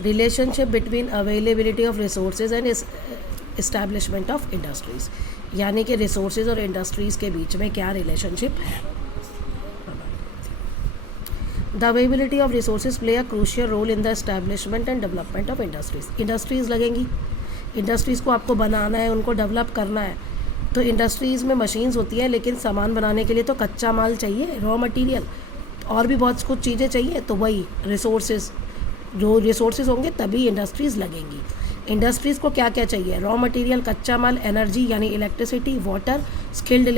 Relationship between availability of resources and establishment of industries, यानी कि resources और industries के बीच में क्या रिलेशनशिप है। The availability of resources play a crucial role in the establishment and development of industries. Industries लगेंगी, industries को आपको बनाना है, उनको डेवलप करना है, तो इंडस्ट्रीज़ में मशीन्स होती हैं, लेकिन सामान बनाने के लिए तो कच्चा माल चाहिए, रॉ मटेरियल, और भी बहुत कुछ चीज़ें चाहिए। तो वही रिसोर्सेज, जो रिसोर्सेज होंगे तभी इंडस्ट्रीज़ लगेंगी। इंडस्ट्रीज़ को क्या क्या चाहिए? रॉ मटेरियल, कच्चा माल, एनर्जी यानी इलेक्ट्रिसिटी, वाटर, स्किल्ड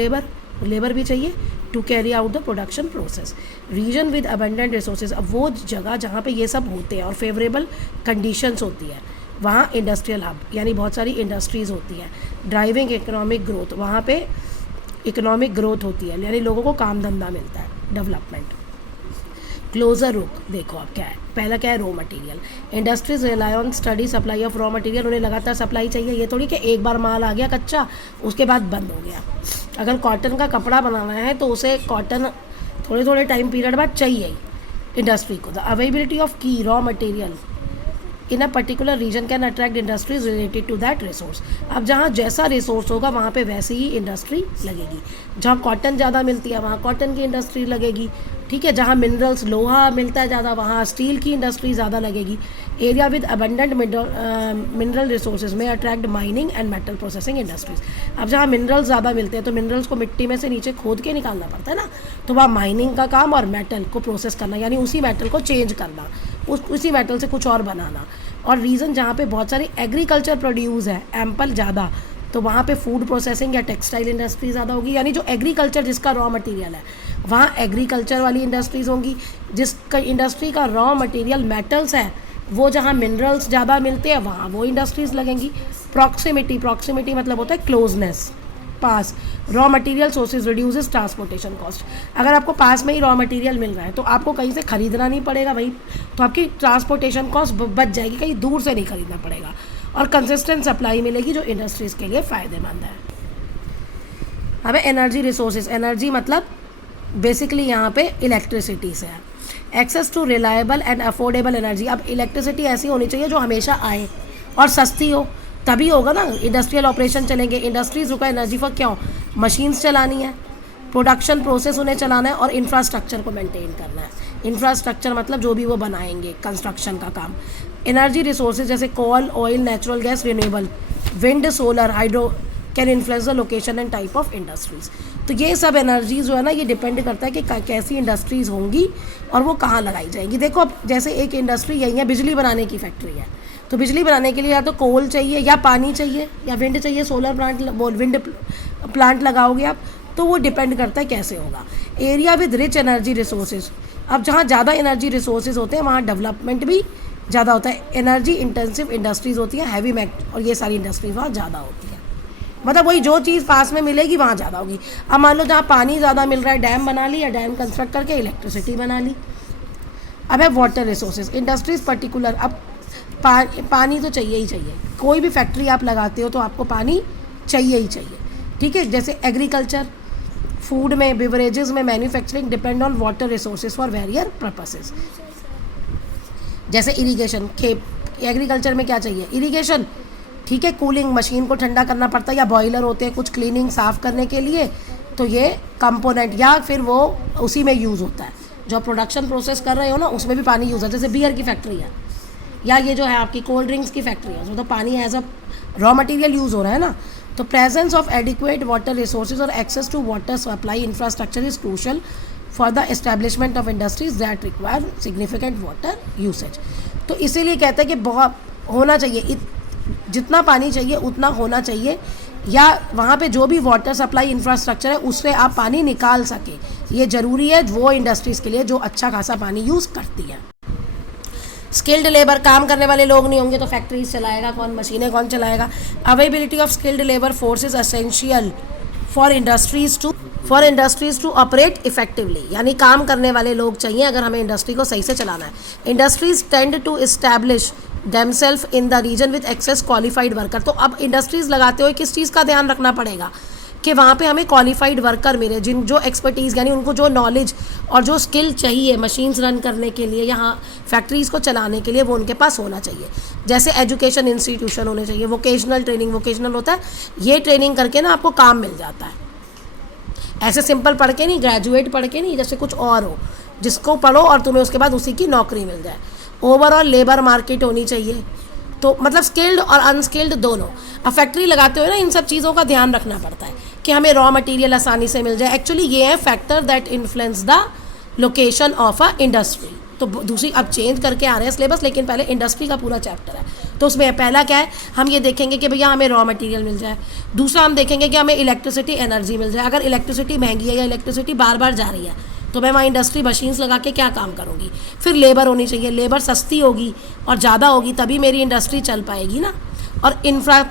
लेबर भी चाहिए to carry out the production process. Region with abundant resources, अब वो जगह जहाँ पे ये सब होते हैं और फेवरेबल कंडीशंस होती है, वहाँ इंडस्ट्रियल हब यानी बहुत सारी इंडस्ट्रीज़ होती हैं। ड्राइविंग इकोनॉमिक ग्रोथ, वहाँ पे इकोनॉमिक ग्रोथ होती है, यानी लोगों को काम धंधा मिलता है, डेवलपमेंट। क्लोजर रुक, देखो अब क्या है, पहला क्या है? Raw material. Industries rely on study supply of raw material, उन्हें लगातार सप्लाई चाहिए, ये थोड़ी कि एक बार माल आ गया कच्चा उसके बाद बंद हो गया। अगर कॉटन का कपड़ा बनाना है तो उसे कॉटन थोड़े थोड़े टाइम पीरियड बाद चाहिए इंडस्ट्री को। द अवेलेबिलिटी ऑफ की raw material in a particular region can attract industries related to that resource. अब जहाँ जैसा रिसोर्स होगा वहाँ पे वैसी ही इंडस्ट्री लगेगी। जहाँ कॉटन ज़्यादा मिलती है वहाँ कॉटन की इंडस्ट्री लगेगी, ठीक है। जहाँ मिनरल्स, लोहा मिलता है ज़्यादा, वहाँ स्टील की इंडस्ट्री ज़्यादा लगेगी। Area with abundant mineral resources में attract mining and metal processing industries. अब जहाँ मिनरल्स ज़्यादा मिलते हैं तो मिनरल्स को मिट्टी में से नीचे खोद के निकालना पड़ता है ना, तो वहाँ माइनिंग का काम और मेटल को प्रोसेस करना, यानी उसी मेटल को चेंज करना, उसी मेटल से कुछ और बनाना। और रीज़न जहाँ पे बहुत सारी एग्रीकल्चर प्रोड्यूस है एम्पल ज़्यादा, तो वहाँ पे फूड प्रोसेसिंग या टेक्सटाइल इंडस्ट्री ज़्यादा होगी, यानी जो एग्रीकल्चर जिसका रॉ मटेरियल है वहाँ एग्रीकल्चर वाली इंडस्ट्रीज़ होंगी। जिसका इंडस्ट्री का रॉ मटेरियल मेटल्स है, वो जहाँ मिनरल्स ज़्यादा मिलते हैं वहाँ वो इंडस्ट्रीज़ लगेंगी। प्रॉक्सिमिटी मतलब होता है क्लोजनेस, पास। Raw material sources reduces transportation cost. अगर आपको पास में ही रॉ मटेरियल मिल रहा है तो आपको कहीं से ख़रीदना नहीं पड़ेगा भाई, तो आपकी ट्रांसपोर्टेशन कॉस्ट बच जाएगी, कहीं दूर से नहीं खरीदना पड़ेगा। और कंसिस्टेंट सप्लाई मिलेगी जो इंडस्ट्रीज़ के लिए फ़ायदेमंद है। अब एनर्जी रिसोर्सेज, एनर्जी मतलब बेसिकली यहाँ पे इलेक्ट्रिसिटी से है। Access to reliable and affordable energy, अब इलेक्ट्रिसिटी ऐसी होनी चाहिए जो हमेशा आए और सस्ती हो, तभी होगा ना इंडस्ट्रियल ऑपरेशन चलेंगे। इंडस्ट्रीज़ रुका एनर्जी फॉर क्यों? मशीन्स चलानी है, प्रोडक्शन प्रोसेस उन्हें चलाना है और इंफ्रास्ट्रक्चर को मेंटेन करना है। इंफ्रास्ट्रक्चर मतलब जो भी वो बनाएंगे, कंस्ट्रक्शन का काम। एनर्जी रिसोर्सेज जैसे coal, oil, natural gas, renewable, wind, solar, hydro can influence the location and type of industries. तो ये सब एनर्जीज जो है ना, ये डिपेंड करता है कि कैसी इंडस्ट्रीज़ होंगी और वो कहाँ लगाई जाएंगी। देखो अब जैसे एक इंडस्ट्री यही है, बिजली बनाने की फैक्ट्री है, तो बिजली बनाने के लिए या तो कोल चाहिए या पानी चाहिए या विंड चाहिए, सोलर प्लांट, विंड प्लांट लगाओगे आप, तो वो डिपेंड करता है कैसे होगा। Area with rich energy resources, अब जहाँ ज़्यादा एनर्जी रिसोर्सेज होते हैं वहाँ डेवलपमेंट भी ज़्यादा होता है। एनर्जी इंटेंसिव इंडस्ट्रीज़ होती हैं, हैवी और ये सारी इंडस्ट्रीज वहाँ ज़्यादा होती है। मतलब वही जो चीज़ पास में मिलेगी वहाँ ज़्यादा होगी। अब मान लो जहाँ पानी ज़्यादा मिल रहा है, डैम बना ली या डैम कंस्ट्रक्ट करके इलेक्ट्रिसिटी बना ली। अब है वाटर रिसोर्सेज, इंडस्ट्रीज पर्टिकुलर, अब पानी तो चाहिए ही चाहिए, कोई भी फैक्ट्री आप लगाते हो तो आपको पानी चाहिए ही चाहिए, ठीक है। जैसे एग्रीकल्चर, फूड में, बिवरेजेस में, manufacturing depend on water resources for various purposes. जैसे इरिगेशन, एग्रीकल्चर में क्या चाहिए? इरिगेशन, ठीक है। कूलिंग, मशीन को ठंडा करना पड़ता है, या बॉयलर होते हैं कुछ क्लीनिंग साफ़ करने के लिए, तो ये कंपोनेंट या फिर वो उसी में यूज़ होता है। जो प्रोडक्शन प्रोसेस कर रहे हो ना उसमें भी पानी यूज़ है। जैसे बियर की फैक्ट्री है या ये जो है आपकी कोल्ड ड्रिंक्स की फैक्ट्री है, उसमें तो पानी as a raw material use हो रहा है ना। तो presence of adequate water resources और access to water supply infrastructure is crucial for the establishment of industries that require significant water usage. तो इसीलिए कहते हैं कि बहुत होना चाहिए, जितना पानी चाहिए उतना होना चाहिए, या वहाँ पे जो भी वाटर सप्लाई इंफ्रास्ट्रक्चर है उससे आप पानी निकाल सके, ये ज़रूरी है वो इंडस्ट्रीज़ के लिए जो अच्छा खासा पानी यूज़ करती है। स्किल्ड लेबर, काम करने वाले लोग नहीं होंगे तो फैक्ट्रीज चलाएगा कौन, मशीनें कौन चलाएगा। Availability of skilled labour force is essential for industries to operate effectively, यानी काम करने वाले लोग चाहिए अगर हमें इंडस्ट्री को सही से चलाना है। Industries tend to establish themselves in the region with access qualified worker. तो अब इंडस्ट्रीज़ लगाते हुए किस चीज़ का ध्यान रखना पड़ेगा कि वहाँ पे हमें क्वालिफाइड वर्कर मिले, जिन जो एक्सपर्टीज़ यानी उनको जो नॉलेज और जो स्किल चाहिए मशीन्स रन करने के लिए, यहाँ फैक्ट्रीज़ को चलाने के लिए, वो उनके पास होना चाहिए। जैसे एजुकेशन इंस्टीट्यूशन होने चाहिए, वोकेशनल ट्रेनिंग, वोकेशनल होता है ये ट्रेनिंग करके ना आपको काम मिल जाता है। ऐसे सिंपल पढ़ के नहीं, ग्रेजुएट पढ़ के नहीं, जैसे कुछ और हो जिसको पढ़ो और तुम्हें उसके बाद उसी की नौकरी मिल जाए। ओवरऑल लेबर मार्केट होनी चाहिए, तो मतलब स्किल्ड और अनस्किल्ड दोनों। अब फैक्ट्री लगाते हुए ना इन सब चीज़ों का ध्यान रखना पड़ता है कि हमें रॉ मटेरियल आसानी से मिल जाए। एक्चुअली ये है factor that influence the location of a industry. तो दूसरी अब चेंज करके आ रहे हैं सिलेबस, लेकिन पहले इंडस्ट्री का पूरा चैप्टर है। तो उसमें पहला क्या है, हम ये देखेंगे कि भैया हमें रॉ मटेरियल मिल जाए। दूसरा हम देखेंगे कि हमें इलेक्ट्रिसिटी एनर्जी मिल जाए। अगर इलेक्ट्रिसिटी महंगी है या इलेक्ट्रिसिटी बार बार जा रही है तो मैं वहाँ इंडस्ट्री मशीन्स लगा के क्या काम करूँगी। फिर लेबर होनी चाहिए, लेबर सस्ती होगी और ज़्यादा होगी तभी मेरी इंडस्ट्री चल पाएगी ना। और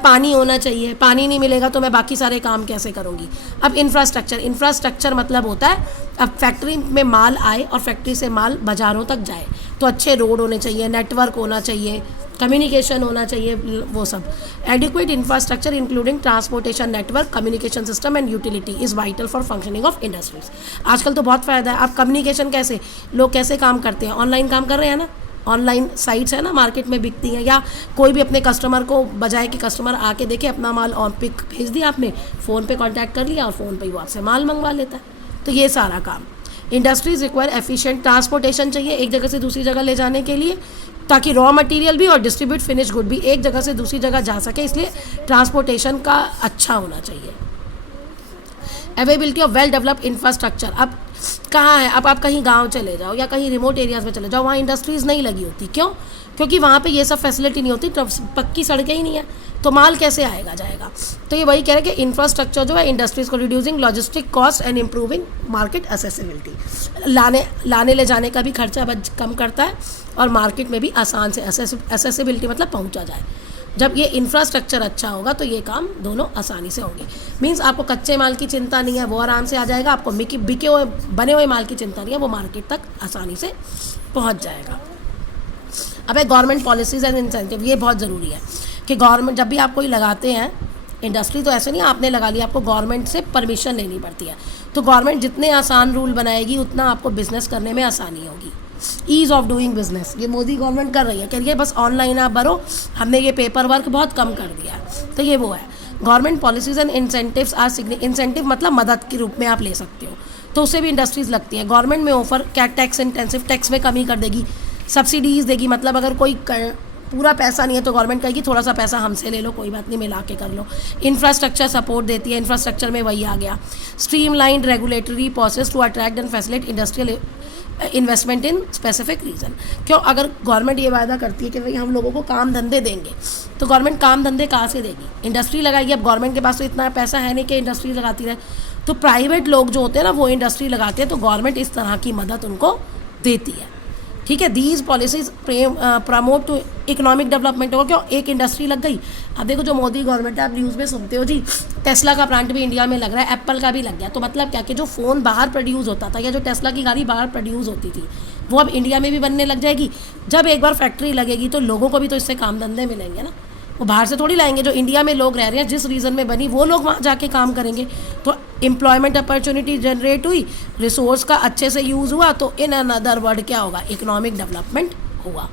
पानी होना चाहिए, पानी नहीं मिलेगा तो मैं बाकी सारे काम कैसे करूँगी। अब इंफ्रास्ट्रक्चर मतलब होता है अब फैक्ट्री में माल आए और फैक्ट्री से माल बाज़ारों तक जाए, तो अच्छे रोड होने चाहिए, नेटवर्क होना चाहिए, कम्युनिकेशन होना चाहिए, वो सब। Adequate infrastructure including transportation network, communication system and utility is vital for functioning of industries. आजकल तो बहुत फ़ायदा है। अब कम्युनिकेशन कैसे, लोग कैसे काम करते हैं, ऑनलाइन काम कर रहे हैं ना, ऑनलाइन साइट्स है ना मार्केट में बिकती हैं, या कोई भी अपने कस्टमर को बजाय कि कस्टमर आके देखे अपना माल ऑन पिक भेज दिया आपने, फ़ोन पे कांटेक्ट कर लिया और फ़ोन पे ही वो आपसे माल मंगवा लेता है। तो ये सारा काम। इंडस्ट्रीज रिक्वायर एफिशिएंट ट्रांसपोर्टेशन चाहिए एक जगह से दूसरी जगह ले जाने के लिए, ताकि रॉ मटेरियल भी और डिस्ट्रीब्यूट फिनिश गुड भी एक जगह से दूसरी जगह जा सके, इसलिए ट्रांसपोर्टेशन का अच्छा होना चाहिए। Availability of well developed infrastructure. अब कहाँ है, अब आप कहीं गांव चले जाओ या कहीं रिमोट एरियाज़ में चले जाओ, वहाँ इंडस्ट्रीज़ नहीं लगी होती। क्यों? क्योंकि वहाँ पे ये सब फैसिलिटी नहीं होती, पक्की सड़कें ही नहीं है, तो माल कैसे आएगा जाएगा। तो ये वही कह रहे हैं कि इंफ्रास्ट्रक्चर जो है इंडस्ट्रीज़ को reducing logistic cost and improving market accessibility, लाने ले जाने का भी खर्चा कम करता है और मार्केट में भी आसान से एसेसिबिलिटी मतलब पहुँचा जाए। जब ये इंफ्रास्ट्रक्चर अच्छा होगा तो ये काम दोनों आसानी से होंगे। मीन्स आपको कच्चे माल की चिंता नहीं है, वो आराम से आ जाएगा। आपको बिके हुए बने हुए माल की चिंता नहीं है, वो मार्केट तक आसानी से पहुंच जाएगा। अब है गवर्नमेंट पॉलिसीज़ एंड इंसेंटिव। ये बहुत ज़रूरी है कि गवर्नमेंट जब भी आप कोई लगाते हैं इंडस्ट्री, तो ऐसे नहीं आपने लगा लिया, आपको गवर्नमेंट से परमिशन लेनी पड़ती है। तो गवर्नमेंट जितने आसान रूल बनाएगी उतना आपको बिज़नेस करने में आसानी होगी। ईज़ ऑफ डूइंग बिजनेस ये मोदी गवर्नमेंट कर रही है, कह रही है बस ऑनलाइन आप भरो, हमने ये पेपर वर्क बहुत कम कर दिया। तो ये वो है। Government policies and incentives are incentive मतलब मदद के रूप में आप ले सकते हो, तो उससे भी इंडस्ट्रीज़ लगती है। गवर्नमेंट में ऑफर क्या, टैक्स इंटेंसिव, टैक्स में कमी कर देगी, सब्सिडीज़ देगी। मतलब अगर कोई पूरा पैसा नहीं है तो गवर्नमेंट कहेगी थोड़ा सा पैसा हमसे ले लो, कोई बात नहीं मिला के कर लो। इंफ्रास्ट्रक्चर सपोर्ट देती है, इंफ्रास्ट्रक्चर में वही आ गया। Streamlined regulatory process to attract and facilitate industrial investment in specific region. क्यों? अगर गवर्नमेंट ये वादा करती है कि भाई हम लोगों को काम धंधे देंगे, तो गवर्नमेंट काम धंधे कहाँ से देगी? इंडस्ट्री लगाएगी। अब गवर्नमेंट के पास तो इतना पैसा है नहीं कि इंडस्ट्री लगाती रहे, तो प्राइवेट लोग जो होते हैं ना वो इंडस्ट्री लगाते हैं, तो गवर्नमेंट इस तरह की मदद उनको देती है। ठीक है, these policies promote to economic development. हो क्यों? एक इंडस्ट्री लग गई। अब देखो जो मोदी गवर्नमेंट है, आप न्यूज़ में सुनते हो जी टेस्ला का प्लांट भी इंडिया में लग रहा है, एप्पल का भी लग गया। तो मतलब क्या कि जो फ़ोन बाहर प्रोड्यूस होता था या जो टेस्ला की गाड़ी बाहर प्रोड्यूस होती थी वो अब इंडिया में भी बनने लग जाएगी। जब एक बार फैक्ट्री लगेगी तो लोगों को भी तो इससे काम धंधे मिलेंगे ना, वो बाहर से थोड़ी लाएंगे। जो इंडिया में लोग रह रहे हैं, जिस रीजन में बनी, वो लोग वहाँ जाके काम करेंगे, तो एम्प्लॉयमेंट अपॉर्चुनिटी जनरेट हुई, रिसोर्स का अच्छे से यूज़ हुआ, तो इन अनदर वर्ड क्या होगा? इकोनॉमिक डेवलपमेंट हुआ।